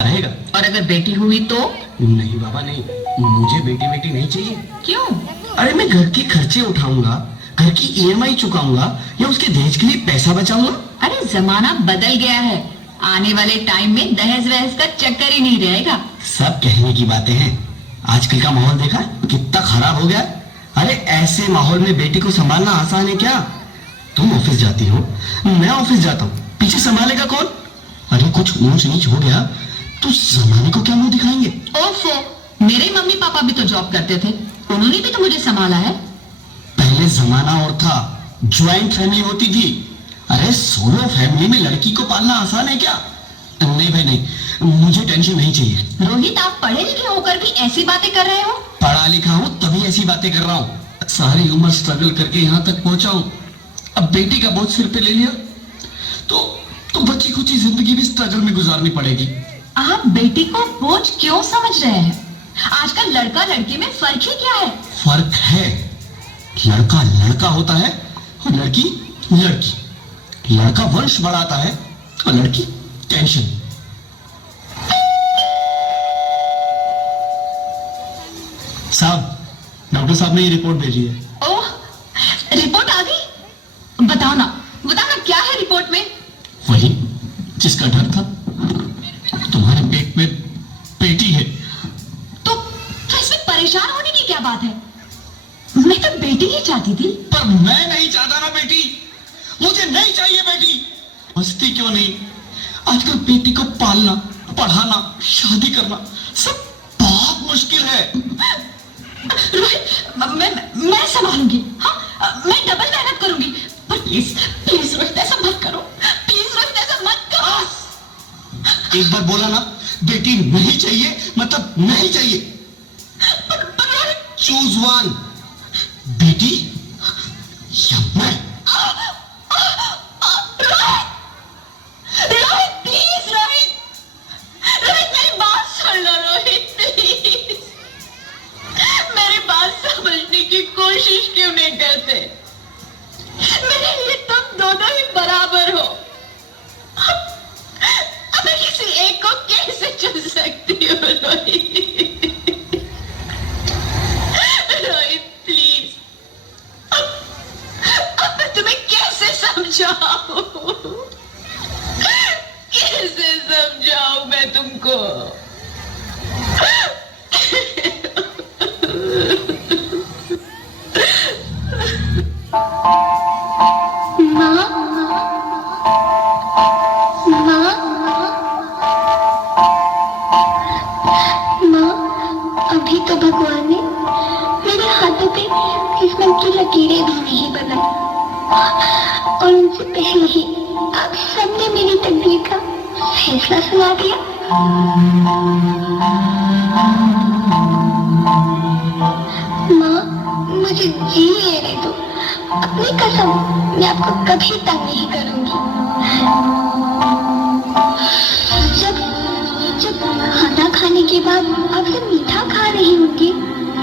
रहेगा। और अगर बेटी हुई तो? नहीं बाबा नहीं, मुझे बेटी बेटी नहीं चाहिए। क्यों? अरे मैं घर के खर्चे उठाऊंगा, घर की ईएमआई चुकाऊंगा या उसके दहेज के लिए पैसा बचाऊंगा। अरे जमाना बदल गया है, आने वाले टाइम में दहेज वहेज का चक्कर ही नहीं रहेगा। सब कहने की बातें हैं, आजकल का माहौल देखा कितना खराब हो गया। अरे ऐसे माहौल में बेटी को संभालना आसान है क्या? तुम ऑफिस जाती हो, मैं ऑफिस जाता हूँ, पीछे संभालेगा कौन? अरे कुछ ऊंच नीच हो गया तो जमाने को क्या मुंह दिखाएंगे? ओफो, मेरे मम्मी पापा भी तो जॉब करते थे, उन्होंने भी तो मुझे संभाला है। पहले जमाना और था, ज्वाइंट फैमिली होती थी। अरे सोलो फैमिली में लड़की को पालना आसान है क्या? नहीं भाई नहीं, मुझे टेंशन नहीं चाहिए। रोहित, आप पढ़े लिखे होकर भी ऐसी बातें कर रहे हो? पढ़ा लिखा हूँ तभी ऐसी बातें कर रहा हूँ, सारी उम्र स्ट्रगल करके यहाँ तक पहुंचा हूँ। अब बेटी का बोझ सिर पे ले लिया तो बची खुची जिंदगी भी स्ट्रगल में गुजारनी पड़ेगी। आप बेटी को बोझ क्यों समझ रहे हैं? आजकल लड़का लड़की में फर्क ही क्या है? फर्क है, लड़का लड़का होता है और लड़की लड़की। लड़का वंश बढ़ाता है और लड़की टेंशन। साहब, डॉक्टर साहब ने ये रिपोर्ट भेजी है। ओह, रिपोर्ट आ गई? बताओ ना क्या है रिपोर्ट में? वही जिसका डर था, तुम्हारे पेट में बेटी है। तो इसमें परेशान होने की क्या बात है? मैं तो बेटी ही चाहती थी। पर मैं नहीं चाहता ना बेटी, मुझे नहीं चाहिए बेटी। मस्ती क्यों नहीं, आजकल बेटी को पालना, पढ़ाना, शादी करना सब बहुत मुश्किल है। रोहित, मैं संभालूंगी। हाँ, मैं डबल मेहनत करूंगी। पर प्लीज प्लीज रोहित, ऐसा मत करो। प्लीज रोहित, ऐसा मत करो। एक बार बोला ना, बेटी नहीं चाहिए मतलब नहीं चाहिए। पर रोहित, चूज वन, बेटी या मैं। रोहित प्लीज, रोहित मेरी बात सुन लो। रोहित प्लीज, मेरी बात समझने की कोशिश क्यों नहीं करते? मेरे लिए तुम दोनों ही बराबर हो। अब मैं किसी एक को कैसे चुन सकती हूँ? रोहित प्लीज, अब मैं तुम्हें कैसे समझाऊं? कैसे समझाऊं मैं तुमको? अभी तो भगवान ने मेरे हाथों पे किस्मत की लकीरें भी नहीं बनाई, और उनसे पहले ही आप सबने मेरी तकदीर का फैसला सुना दिया। माँ, मुझे जी लेने दो। अपनी कसम, मैं आपको कभी तंग नहीं करूंगी। जब खाना खाने के बाद आपसे मीठा खा रही होंगी,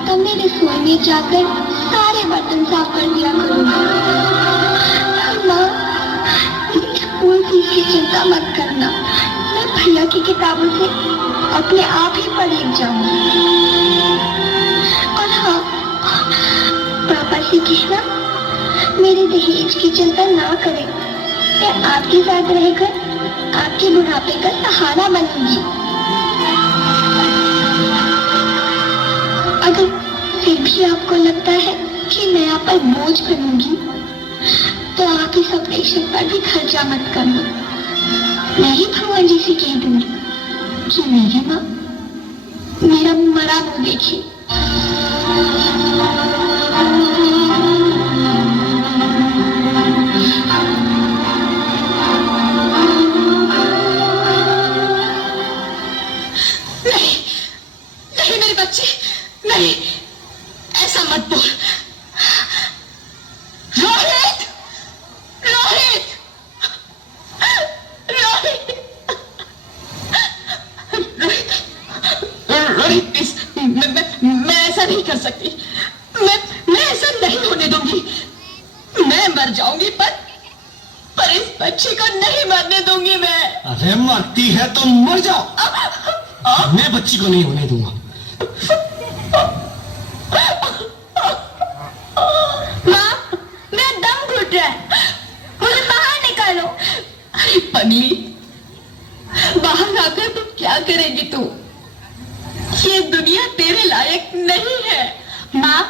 तब मैं रसोई में जाकर सारे बर्तन साफ कर दिया करूंगी। माँ, स्कूल फीस की चिंता मत करना, मैं भैया की किताबों से अपने आप ही पढ़ लिख जाऊंगी। और हाँ, पापा से कहना मेरे दहेज की चिंता ना करें, मैं आपके साथ रहकर आपके बुढ़ापे का सहारा बनूंगी। अगर फिर भी आपको लगता है कि मैं आप पर बोझ बनूंगी, तो आप इस ऑपरेशन पर भी खर्चा मत करना। मैं ही भगवान जी से कह दूंगी कि मेरी माँ मेरा मरा मुंह देखी। नहीं मेरे बच्चे, नहीं, ऐसा मत बोल। रोहित, रोहित, रोहित, रोहित प्लीज, मैं ऐसा नहीं कर सकती। मैं ऐसा नहीं होने दूंगी। मैं मर जाऊंगी पर इस बच्चे को नहीं मरने दूंगी मैं। अरे मरती है तो मर जाओ। मैं बच्ची को नहीं होने दूंगा। माँ, मेरा दम घुट रहा है, मुझे बाहर निकालो। अरे पगली, बाहर आकर तुम क्या करेगी तू? ये दुनिया तेरे लायक नहीं है। माँ,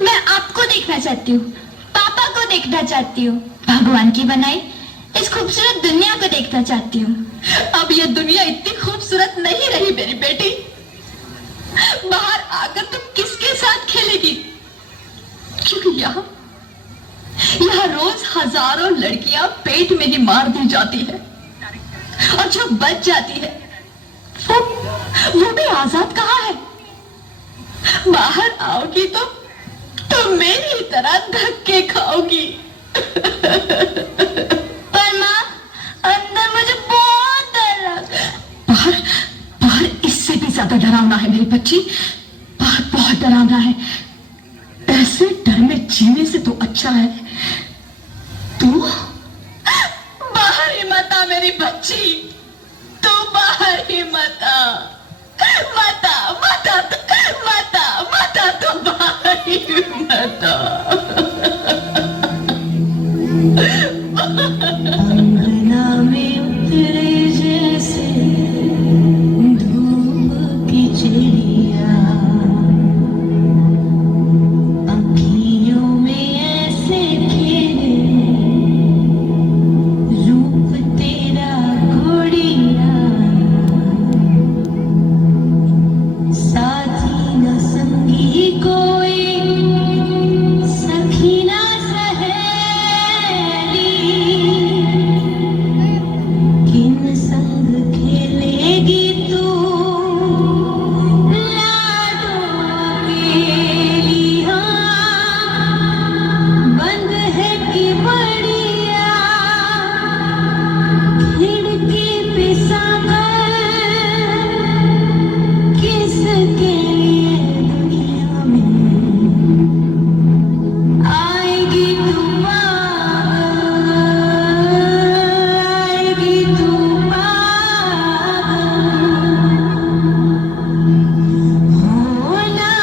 मैं आपको देखना चाहती हूँ, पापा को देखना चाहती हूँ, भगवान की बनाई इस खूबसूरत दुनिया को देखना चाहती हूँ। अब ये दुनिया इतनी खूबसूरत नहीं रही मेरी बेटी। बाहर आकर तुम किसके साथ खेलेगी? क्योंकि यहाँ रोज हजारों लड़कियां पेट में ही मार दी जाती है, और जो बच जाती है वो भी आजाद कहाँ है? बाहर आओगी तो मेरी तरह धक्के खाओगी। पर माँ, अंदर मुझे बहुत डर लग रहा है। बाहर इससे भी ज्यादा डरावना है मेरी बच्ची। बाहर बहुत डरावना है। ऐसे डर में जीने से तो अच्छा है तू बाहर ही मत आ मेरी बच्ची। तू बाहर ही मत आ, तो बाहर ही मत आ। अंगना में उतरे जैसे धूप की चिड़िया, अखियों में ऐसे खेले रूप तेरा घोड़िया, साथी न संगी कोई, सखी न सहेली, किन संग खेलेगी तू लाडो अकेली। हाँ, बंद है कि बढ़िया खिड़की पे सागर, किसके लिए दुनिया में आएगी तू पागल, आएगी तू पागल। होना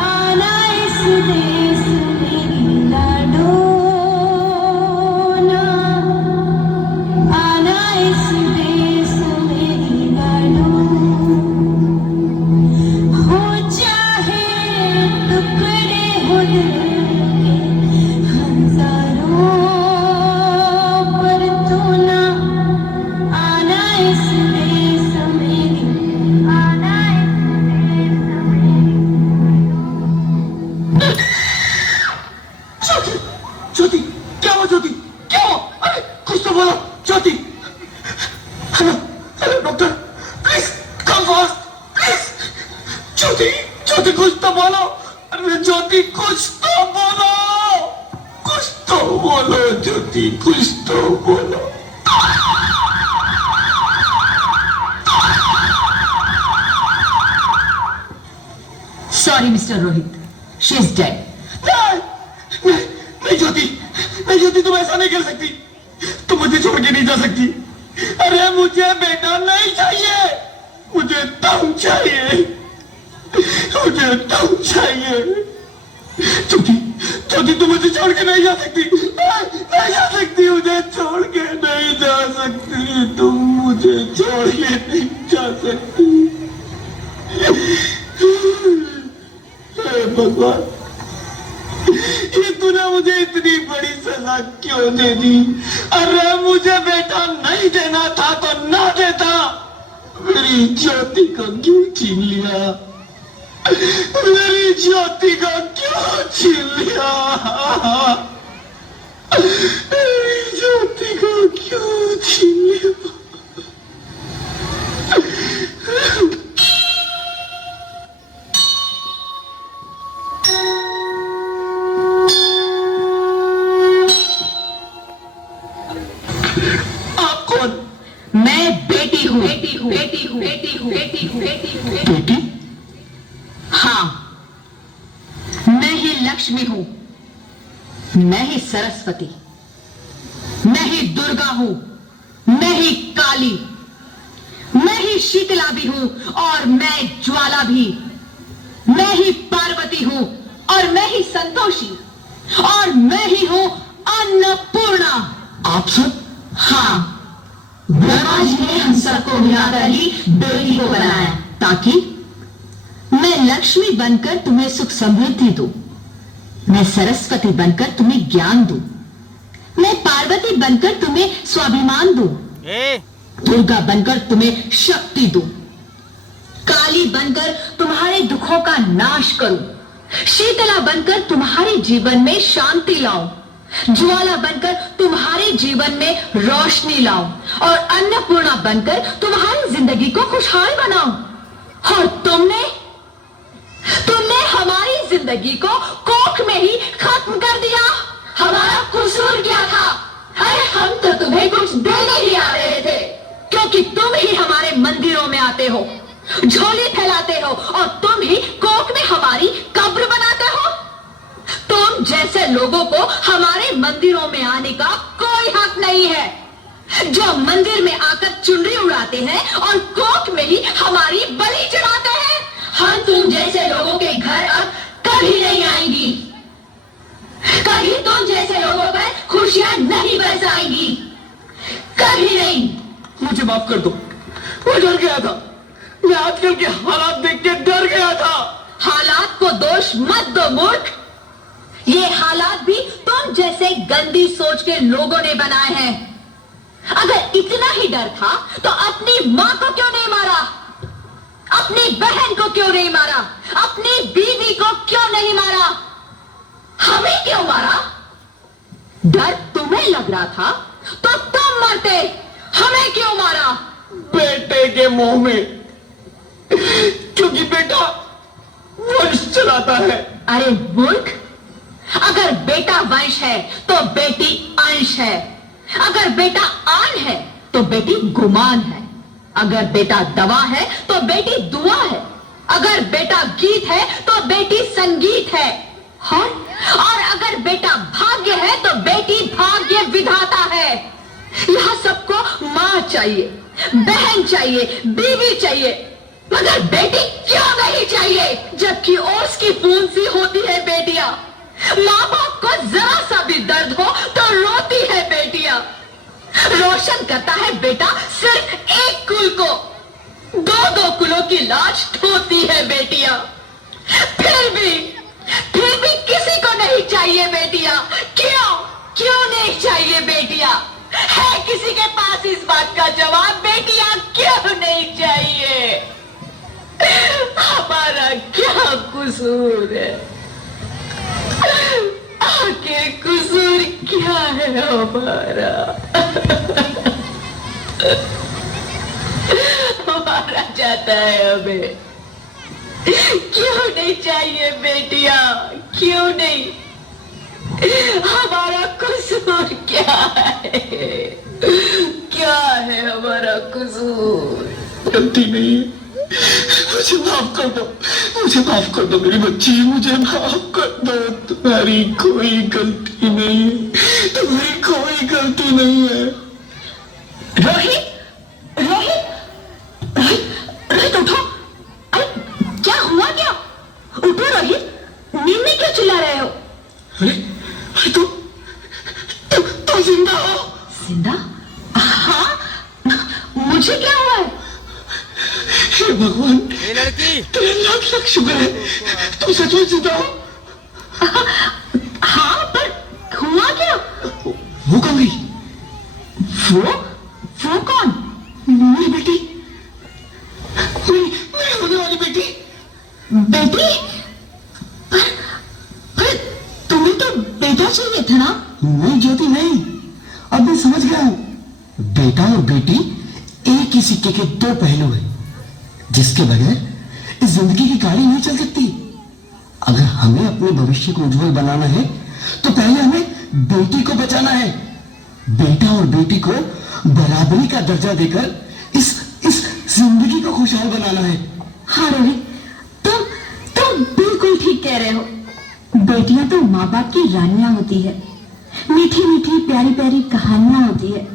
आना इस देश मेरी लाडो, ना आना इस देश मेरी लाडो। हो चाहे टुकड़े हो दिल के हजारों, पर तू ना आना इस देश मेरी, आना इस देश मेरी। ज्योति, ज्योति, क्या हुआ ज्योति? क्या हुआ? अरे कुछ तो बोलो Jyoti. Hello, hello doctor, please come fast, please. Jyoti, Jyoti कुछ तो बोलो। अरे ज्योति कुछ तो बोलो, कुछ तो बोलो ज्योति, कुछ तो बोलो। Sorry, Mr. Rohit. She's dead. नहीं ज्योति, नहीं ज्योति, तुम ऐसा नहीं कर सकती। तुम मुझे छोड़ के नहीं जा सकती। अरे मुझे बेटा नहीं चाहिए, मुझे दम चाहिए, मुझे दम चाहिए। ज्योति, ज्योति तुम मुझे छोड़ के नहीं जा सकती, नहीं जा सकती, मुझे छोड़ के नहीं जा सकती, तुम मुझे छोड़ के नहीं जा सकती। हे भगवान, ये तूने मुझे इतनी बड़ी सजा क्यों दे दी? अरे मुझे बेटा नहीं देना था तो ना देता। मेरी ज्योति को क्यों छीन लिया? मेरी ज्योति को क्यों छीन लिया? मेरी ज्योति को क्यों छीन लिया? मैं बेटी हूँ, बेटी हूँ, बेटी हूँ, बेटी हूँ, बेटी हूँ, बेटी हूँ, बेटी? हाँ, मैं ही लक्ष्मी हूँ, मैं ही सरस्वती, मैं ही दुर्गा हूँ, मैं ही काली, मैं ही शीतला भी हूं और मैं ज्वाला भी। मैं ही पार्वती हूं और मैं ही संतोषी और मैं ही हूं अन्नपूर्णा। आप सब? हाँ, ब्रह्मा जी ने हम सबको मिलाकर ही बेटी को बनाया ताकि मैं लक्ष्मी बनकर तुम्हें सुख समृद्धि दूं, मैं सरस्वती बनकर तुम्हें ज्ञान दूं, मैं पार्वती बनकर तुम्हें स्वाभिमान दूं, दुर्गा बनकर तुम्हें शक्ति दूं, काली बनकर तुम्हारे दुखों का नाश करूं, शीतला बनकर तुम्हारे जीवन में शांति लाऊं, ज्वाला बनकर तुम्हारे जीवन में रोशनी लाऊं और अन्नपूर्णा बनकर तुम्हारी जिंदगी को खुशहाल बनाऊं। और तुमने हमारी जिंदगी को कोख में ही खत्म कर दिया। हमारा कसूर क्या था? अरे हम तो तुम्हें कुछ देने ही आ रहे थे, क्योंकि तुम ही हमारे मंदिरों में आते हो, झोली फैलाते हो और तुम ही कोख में हमारी कब्र बनाते हो। तुम जैसे लोगों को हमारे मंदिरों में आने का कोई हक नहीं है, जो मंदिर में आकर चुनरी उड़ाते हैं और कोख में ही हमारी बलि चढ़ाते हैं। हम तुम जैसे लोगों के घर अब कभी नहीं आएंगी, कभी तुम जैसे लोगों पर खुशियां नहीं बरसाएंगी, कभी नहीं। मुझे माफ कर दो, मैं डर गया था। मैं आजकल के हालात देख के डर गया था। हालात को दोष मत दो मूर्ख, ये हालात भी तुम जैसे गंदी सोच के लोगों ने बनाए हैं। अगर इतना ही डर था तो अपनी मां को क्यों नहीं मारा, अपनी बहन को क्यों नहीं मारा, अपनी बीवी को क्यों नहीं मारा, हमें क्यों मारा? डर तुम्हें लग रहा था तो तुम मरते, हमें क्यों मारा? बेटे के मुंह में, क्योंकि बेटा वंश चलाता है। अरे मूर्ख, अगर बेटा वंश है तो बेटी अंश है, अगर बेटा आन है तो बेटी गुमान है, अगर बेटा दवा है तो बेटी दुआ है, अगर बेटा गीत है तो बेटी संगीत है, और अगर बेटा भाग्य है तो बेटी भाग्य विधाता है। यहां सबको मां चाहिए, बहन चाहिए, बीवी चाहिए, मगर बेटी क्यों नहीं चाहिए? जबकि ओस की बूंद सी होती है बेटियां, माँ बाप को जरा सा भी दर्द हो तो रोती है बेटियां। रोशन करता है बेटा सिर्फ एक कुल को, दो दो कुलों की लाश ढोती है बेटियां। फिर भी किसी को नहीं चाहिए बेटियां। क्यों नहीं चाहिए बेटियां? है किसी के पास इस बात का जवाब? बेटियां क्यों नहीं चाहिए? हमारा क्या कसूर है? आखिर कसूर क्या है हमारा? हमारा जाता है हमें। क्यों नहीं चाहिए बेटियां? क्यों नहीं? हमारा कसूर क्या है? क्या है हमारा कसूर? गलती नहीं है, मुझे माफ कर दो, मुझे माफ कर दो मेरी बच्ची, मुझे माफ कर दो। तुम्हारी कोई गलती नहीं है, तुम्हारी कोई गलती नहीं है। रोहित, उठो। अरे क्या हुआ? क्या? उठो रोहित, नींद में क्यों चिल्ला रहे हो? अरे तुम जिंदा हो? जिंदा? हाँ, मुझे क्या हुआ है? हे भगवान, ये लड़की तेरे लाख लाख शुक्र है, तुम सचमुच जिंदा हो। हाँ, पर हुआ क्या? वो कौन गई? वो कौन? मेरी बेटी, मेरी होने वाली बेटी। बेटी? पर तुम्हें तो बेटा चाहिए था ना? नहीं ज्योति, नहीं, अब मैं समझ गया हूं। बेटा और बेटी एक ही सिक्के के दो पहलू हैं, जिसके बगैर इस जिंदगी की गाड़ी नहीं चल सकती। अगर हमें अपने भविष्य को उज्जवल बनाना है तो पहले हमें बेटी को बचाना है। बेटा और बेटी को बराबरी का दर्जा देकर इस जिंदगी को खुशहाल बनाना है। हाँ रोहित, तुम बिल्कुल ठीक कह रहे हो। बेटियां तो माँ बाप की रानियां होती है, मीठी मीठी प्यारी प्यारी कहानियां होती है।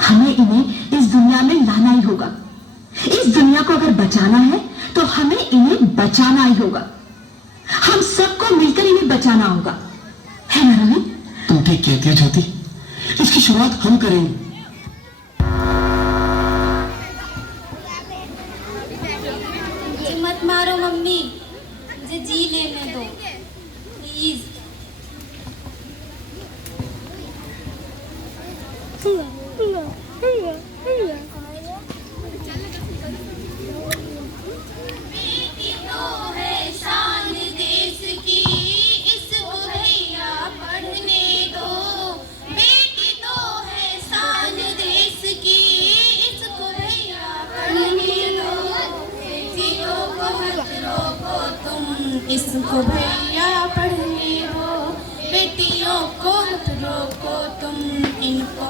हमें इन्हें इस दुनिया में लाना ही होगा, इस दुनिया को अगर बचाना है तो हमें इन्हें बचाना ही होगा। हम सबको मिलकर इन्हें बचाना होगा, है ना रोहित? तुम ठीक कहती हो ज्योति, इसकी शुरुआत हम करेंगे। मुझे मत मारो मम्मी, मुझे जी लेने दो प्लीज। बेटी तो है शान देश की, इसको भैया पढ़ने दो। बेटी तो है शान देश की, इसको भैया पढ़ने दो। बेटियों को मत रोको तुम, इसको भैया पढ़ने दो। बेटियों को मत रोको तुम, इनको